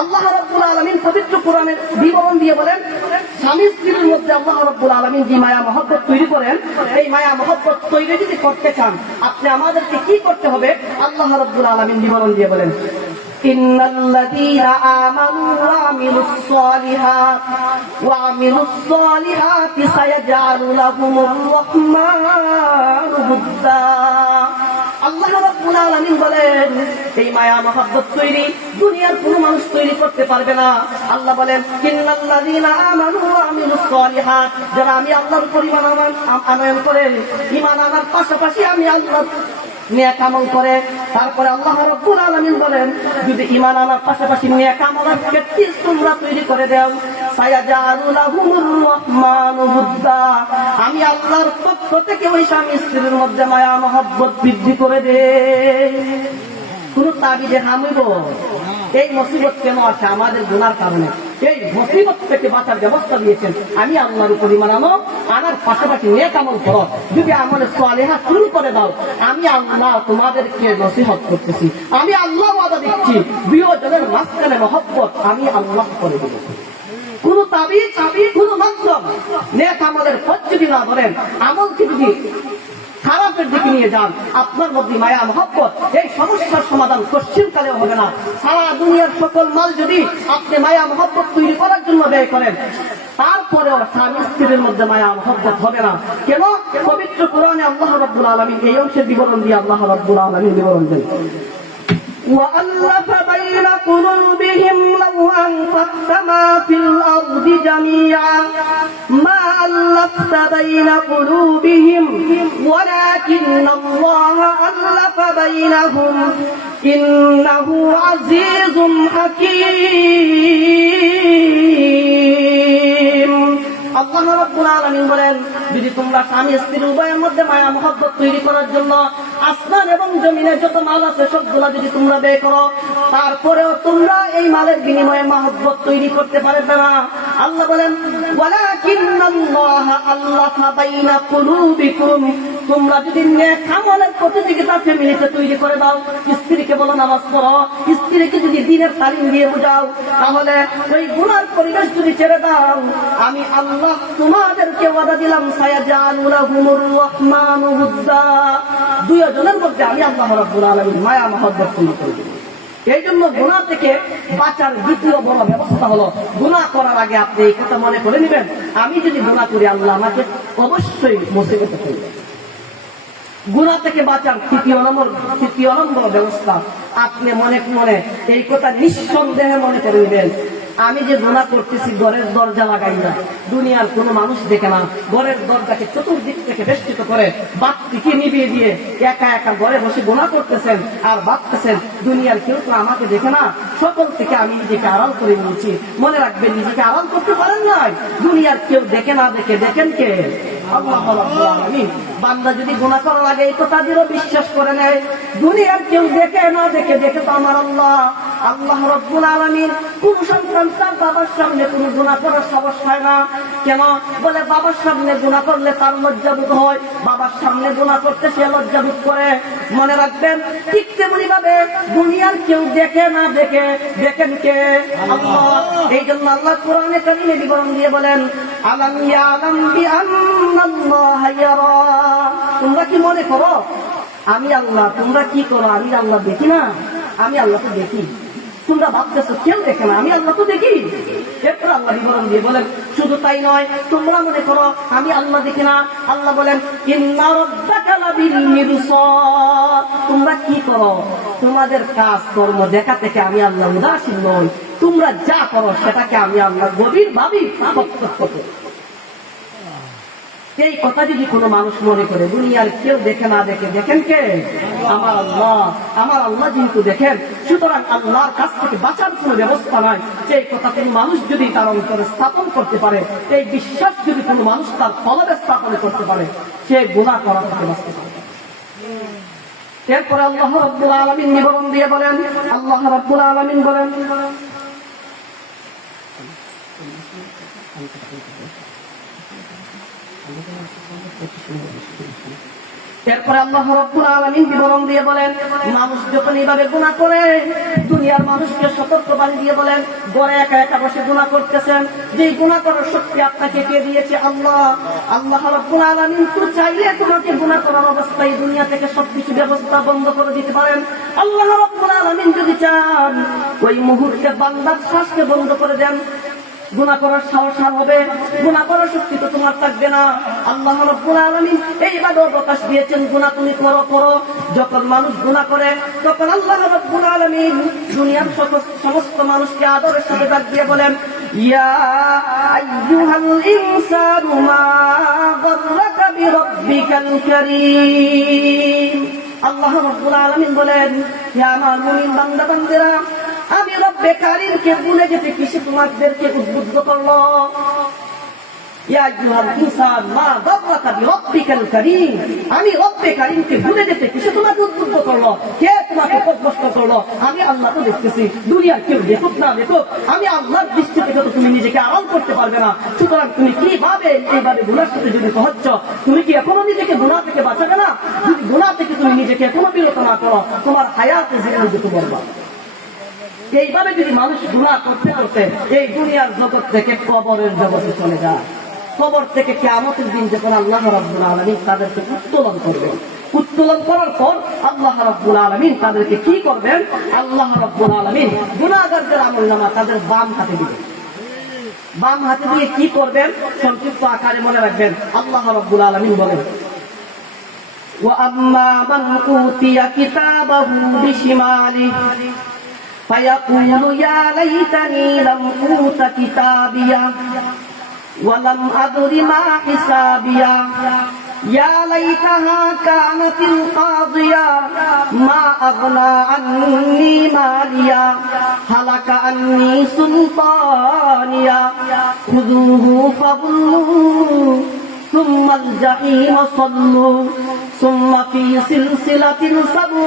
আল্লাহ রাব্বুল আলামিন পবিত্র কোরআনের বিবরণ দিয়ে বলেন, স্বামী স্ত্রীর মধ্যে আল্লাহ রাব্বুল আলামিন যে মায়া মহব্বত তৈরি করেন, এই মায়া মহব্বত তৈরি যদি করতে চান, আপনি আমাদেরকে কি করতে হবে? আল্লাহ রাব্বুল আলামিন বিবরণ দিয়ে বলেন, ইন্নাল্লাযীনা আমানু ওয়া আমিলুস সালিহাতি সায়াজআলু লাহুমুর রাহমানু বুদ্দা। আল্লাহ রাব্বুল আলামিন বলেন, এই মায়া মহব্বত তৈরি দুনিয়ার কোনো মানুষ তৈরি করতে পারবে না। আল্লাহ বলেন, ইন্নাল্লাযীনা আমানু ওয়া আমিলুস সালিহাত, যারা আমি আল্লাহর উপর ঈমান আনয়ন করে, ঈমান আনার পাশাপাশি আমি আল্লাহর নেক আমল করে, তারপরে আল্লাহ রাব্বুল আলামিন বলেন, যদি ঈমান আনার পাশাপাশি নেক আমলের প্র্যাকটিস তোমরা তৈরি করে দাও, সায়াজআলু লাহুমুর রাহমানু বুদ্দা, আমি আল্লাহর পক্ষ থেকে ওই স্বামী স্ত্রীর মধ্যে মায়া মহব্বত বৃদ্ধি করে দেই। কোন তাবিজে হামিব? এই মুসিবত কেন আছে? আমাদের গুনার কারণে। এই মুসিবত থেকে বাঁচার ব্যবস্থা দিয়েছেন, আমি আল্লাহর উপর ঈমান আনো, আনার পাশাপাশি নেক আমল করো। যদি আমলে সালেহা শুরু করে দাও, আমি আল্লাহ তোমাদেরকে নসিহত করতেছি, আমি আল্লাহ ওয়াদা দিচ্ছি, দুইজনের মাঝখানে মহব্বত আমি আল্লাহ করে দেব। কোন তাবিজ, কোন মাধ্যম নেক আমলের পথ যদি না ধরেন, আমলকে যদি খারাপের দিকে নিয়ে যান, আপনার মধ্যে মায়া মহব্বত, এই সমস্যার সমাধান কোশ্চিনকালেও হবে না। সারা দুনিয়ার সকল মাল যদি আপনি মায়া মহব্বত তৈরি করার জন্য ব্যয় করেন, তারপরেও স্বামী স্ত্রীর মধ্যে মায়া মহব্বত হবে না। কেন? পবিত্র কোরআনে আল্লাহ রাব্বুল আলামিন এই অংশের বিবরণ দিয়ে আল্লাহ রাব্বুল আলামিন বিবরণ দেন, وَأَلَّفَ بَيْنَ قُلُوبِهِمْ لَوْ أَنفَقْتَ مَا فِي الْأَرْضِ جَمِيعًا مَا أَلَّفْتَ بَيْنَ قُلُوبِهِمْ وَلَكِنَّ اللَّهَ أَلَّفَ بَيْنَهُمْ إِنَّهُ عَزِيزٌ حَكِيمٌ। আল্লাহ রাব্বুল আলামিন বলেন, যদি তোমরা স্বামী স্ত্রীর উভয়ের মধ্যে মায়া মহব্বত তৈরি করার জন্য আসমান এবং জমিনে যত মাল আছে সবগুলা যদি তোমরা ব্যয় করো, তারপরেও তোমরা এই মালের বিনিময়ে মহব্বত তৈরি করতে পারবে না। আল্লাহ বলেন, ওয়ালাকিন্নাল্লাহা আল্লাফা বাইনা কুলুবিকুম, তোমরা যদি নেক আমলের প্রতিযোগিতা ফ্যামিলিতে তৈরি করে দাও, স্ত্রীকে বলো নামাজ পড়ো, স্ত্রীকে যদি দ্বীনের তালিম দিয়ে বোঝাও, তাহলে ওই গুনার পরিবেশ যদি ছেড়ে দাও, আমি আল্লাহ তোমাদেরকে ওয়াদা দিলাম, সায়াজআলু লাহুমুর রাহমানু বুদ্দা, দুইজনের মধ্যে আমি আল্লাহ রাব্বুল আলামিন মায়া মহব্বত তৈরি করে দেব। এই জন্য গুনাহ থেকে বাঁচার দ্বিতীয় বড় ব্যবস্থা হলো, গুনাহ করার আগে আপনি এই কথা মনে করে নেবেন, আমি যদি গুনাহ করি আল্লাহ আমাকে অবশ্যই মুসিবতে ফেলবে। গুনাহ থেকে বাঁচার তৃতীয় নম্বর ব্যবস্থা, আপনি মনে মনে এই কথা নিঃসন্দেহে মনে করে নেবেন, আমি যে গুনাহ করতেছি ঘরের দরজা লাগাই না, দুনিয়ার কোন মানুষ দেখে না, ঘরের দরজাকে চতুর্দিক থেকে বেষ্টিত করে বাতিকে নিভিয়ে দিয়ে একা একা ঘরে বসে গুনাহ করতেছেন আর ভাবতেছেন দুনিয়ার কেউ তো আমাকে দেখে না, সকল থেকে আমি নিজেকে আড়াল করে নিয়েছি। মনে রাখবেন, নিজেকে আড়াল করতে পারেন নাই, দুনিয়ার কেউ দেখে না দেখে, দেখেন কে? আল্লাহ রাব্বুল আলামিন। বান্দা যদি গুনাহ করার আগে এই কথা দৃঢ় বিশ্বাস করে নেয়, দুনিয়ার কেউ দেখে না দেখে, দেখে তো আমার আল্লাহ। আল্লাহ রাব্বুল আলামিন কোন সন্তান তার বাবার সামনে কোন গুনাহ করার সাহস পায় না। কেন? বলে বাবার সামনে গুনাহ করলে তার লজ্জাবোধ হয়, বাবার সামনে গুনাহ করতে সে লজ্জাবোধ করে। মনে রাখবেন, ঠিক তেমনি ভাবে দুনিয়ার কেউ দেখে না দেখে, দেখেন কে? আল্লাহ। এই জন্য আল্লাহ কোরআনে কারিমে বিবরণ দিয়ে বলেন, আলাম ইয়ালাম বিআন্নাল্লাহা ইয়ারা, তোমরা কি মনে করো আমি আল্লাহ? তোমরা কি করো? আমি আল্লাহ দেখি না? আমি আল্লাহ তো দেখি। তোমরা ভাবতেছো কেউ দেখে না, আমি আল্লাহ তো দেখি। এরপর আল্লাহ বিবরণ দিয়ে বলেন, শুধু তাই নয়, তোমরা মনে করো আমি আল্লাহ দেখি না। আল্লাহ বলেন, ইন্না রাব্বাকা লাবিল মিরসাদ, তোমরা কি করো? তোমাদের কাজ কর্ম দেখা থেকে আমি আল্লাহ উদাসীন নই, তোমরা যা করো সেটাকে আমি আল্লাহ গভীরভাবে প্রত্যক্ষ করি। এই কথা যদি কোনো মানুষ মনে করে দুনিয়ার কেউ দেখে না দেখে, দেখেন কে? আমার আল্লাহ। আমার আল্লাহ যেহেতু দেখেন, সুতরাং আল্লাহর কাছ থেকে বাঁচার কোনো ব্যবস্থা নাই। এই কথা কোনো মানুষ যদি তার অন্তরে স্থাপন করতে পারে, এই বিশ্বাস যদি কোনো মানুষ তার কলবে স্থাপন করতে পারে, সে গুনাহ করা থেকে বাঁচতে পারে। এরপরে আল্লাহ রাব্বুল আলামিন বিবরণ দিয়ে বলেন, আল্লাহ রাব্বুল আলামিন বলেন, এরপরে আল্লাহ রাব্বুল আলামিন বিবরণ দিয়ে বলেন, মানুষ যখন এইভাবে গুনাহ করে, দুনিয়ার মানুষকে সতর্কবাণী দিয়ে বলেন, ঘরে একা একা বসে গুনাহ করতেছেন, যে গুনাহ করার শক্তি আপনাকে কে দিয়েছে? আল্লাহ। আল্লাহ রাব্বুল আলামিন তো চাইলে তোমাকে গুনাহ করার অবস্থায় দুনিয়া থেকে সবকিছু ব্যবস্থা বন্ধ করে দিতে পারেন। আল্লাহ রাব্বুল আলামিন যদি চান, ওই মুহূর্তে বান্দার শ্বাসকে বন্ধ করে দেন, গুনাহ করার সাহস আর হবে, গুনাহ করার শক্তি তো তোমার থাকবে না। আল্লাহ রাব্বুল আলামিন এইভাবে অবকাশ দিয়েছেন, গুনাহ তুমি করো। যখন মানুষ গুনাহ করে, তখন আল্লাহ রাব্বুল আলামিন দুনিয়ার সমস্ত মানুষকে আদরের সাথে ডাক দিয়ে বলেন, ইয়া আইয়ুহাল ইনসানু মা গাররাকা বিরাব্বিকাল কারীম। আল্লাহ রাব্বুল আলামিন বলেন, হে আমার মুমিন বান্দা বান্দিরা, আমি রব্বে কারীমকে ভুলে যেতে কিসে তোমাদেরকে উদ্বুদ্ধ করলো? ইয়া আইয়ুহাল ইনসান মা গাররাকা বিরাব্বিকাল কারীম। আমি রব্বে কারীমকে ভুলে যেতে কিসে তোমাকে উদ্বুদ্ধ করলো? কে তোমাকে পথভ্রষ্ট করলো? আমি আল্লাহ তো দেখতেছি, দুনিয়ার কেউ দেখুক না দেখুক, আমি আল্লাহর দৃষ্টি থেকে তো তুমি নিজেকে আড়াল করতে পারবে না। সুতরাং তুমি কিভাবে এইভাবে গুনার সাথে জড়িত হচ্ছ? তুমি কি এখনো নিজেকে গুনাহ থেকে বাঁচাবে না? যদি গুনাহ থেকে তুমি নিজেকে এখনো বিরত না করো, তোমার হায়াতে জীবনে যেতে পারবা। এইভাবে যদি মানুষ গুনাহ করতে করতে এই দুনিয়ার জগৎ থেকে কবরের জগতে চলে যায়, কবর থেকে কিয়ামতের দিন যখন আল্লাহ রাব্বুল আলামিন তাদেরকে উত্তোলন করবেন, উত্তোলন করার পর আল্লাহ রাব্বুল আলামিন তাদেরকে কি করবেন? আল্লাহ রাব্বুল আলামিন গুনাহগারদের আমলনামা তাদের বাম হাতে দিবেন। বাম হাতে দিয়ে কি করবেন? সংক্ষিপ্ত আকারে মনে রাখবেন। আল্লাহ রাব্বুল আলামিন বলেন, ওয়া আম্মা মান উতিয়া কিতাবাহু বিশিমালিহি ফায়াকুলু ইয়া লাইতানি লাম উতা কিতাবিয়া ওয়ালাম আদরি মা হিসাবিয়া ইয়া লাইতাহা কানাতিল কাযিয়া মা আগনা আন্নী মালিয়া হালাকা আন্নী সুলতানিয়া খুযুহু ফাগুল্লুহু সুম্মাল জাহিম সাল্লু সুম্মা ফি সিলসিলাতিন সাবু